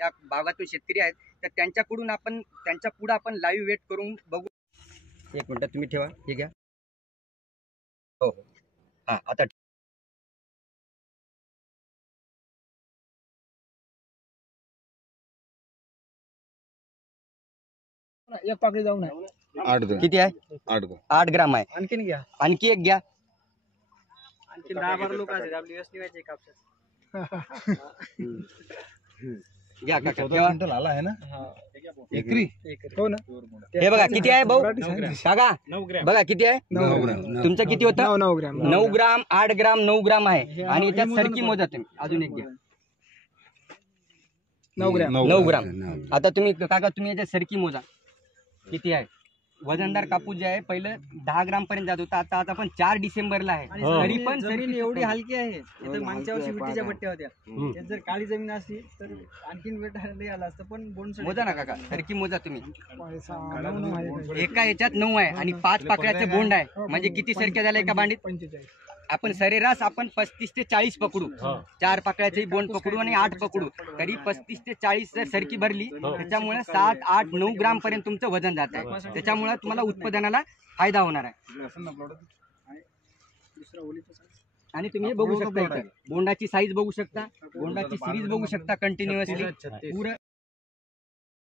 या भागातून शेतकरी आहेत, तर त्यांच्याकडून आपण त्यांच्या पुढे आपण लाईव्ह वेट करून बघू. एक मिनिट तुम्ही ठेवा, हे घ्या. हो हो, हा आता एक पाकळी जाऊन आहे. 8 ग्राम. किती आहे? 8 ग्राम आहे. आणखीन घ्या. आणखी एक घ्या. आणखी 10-12 लोक आहेत आपली व्यवस्थित कापसात. घ्या काका, 14 ठेवा. क्विंटल आला आहे ना एकरी. हो ना. हे बघा किती आहे भाऊ सांगितलं. काका, 9 ग्रॅम. बघा किती आहे? 9 ग्राम. तुमचं किती होतं? 9 ग्रॅम. 9 ग्राम, 8 ग्राम, 9 ग्राम आहे. आणि त्यात सरकी मोजा तुम्ही. अजून एक घ्या. 9 ग्रॅम. 9 ग्राम. आता तुम्ही काका तुम्ही याच्यात सरकी मोजा किती आहे. वजनदार कापूस जे आहे पहिलं 10 ग्राम पर्यंत जात होता, आता आपण 4 डिसेंबरला आहे. तरी पण जमीन सरकी एवढी हलकी आहे. इथं मागच्या वर्षी विटीच्या पट्ट्या होत्या. त्यात जर काळी जमीन असती तर आणखीन वेट आला असतं, पण बोंड मोजा ना काका, सरकी मोजा तुम्ही. एका याच्यात 9 आहे आणि 5 पाकळ्याचं बोंड आहे. म्हणजे किती सरक्या झाल्या एका बांडीत? 45. आपण सरेरास आपण 35 ते 40 पकडू. 4 पाकळ्याचे बोंड पकडू आणि 8 पकडू, तरी 35 ते 40 जर सरकी भरली त्याच्यामुळे 7, 8, 9 ग्राम पर्यंत तुमचं वजन जात आहे. त्याच्यामुळे तुम्हाला उत्पादनाला फायदा होणार आहे. आणि तुम्ही हे बघू शकता इथं बोंडाची साईज बघू शकता, बोंडाची सिरीज बघू शकता कंटिन्युअसली.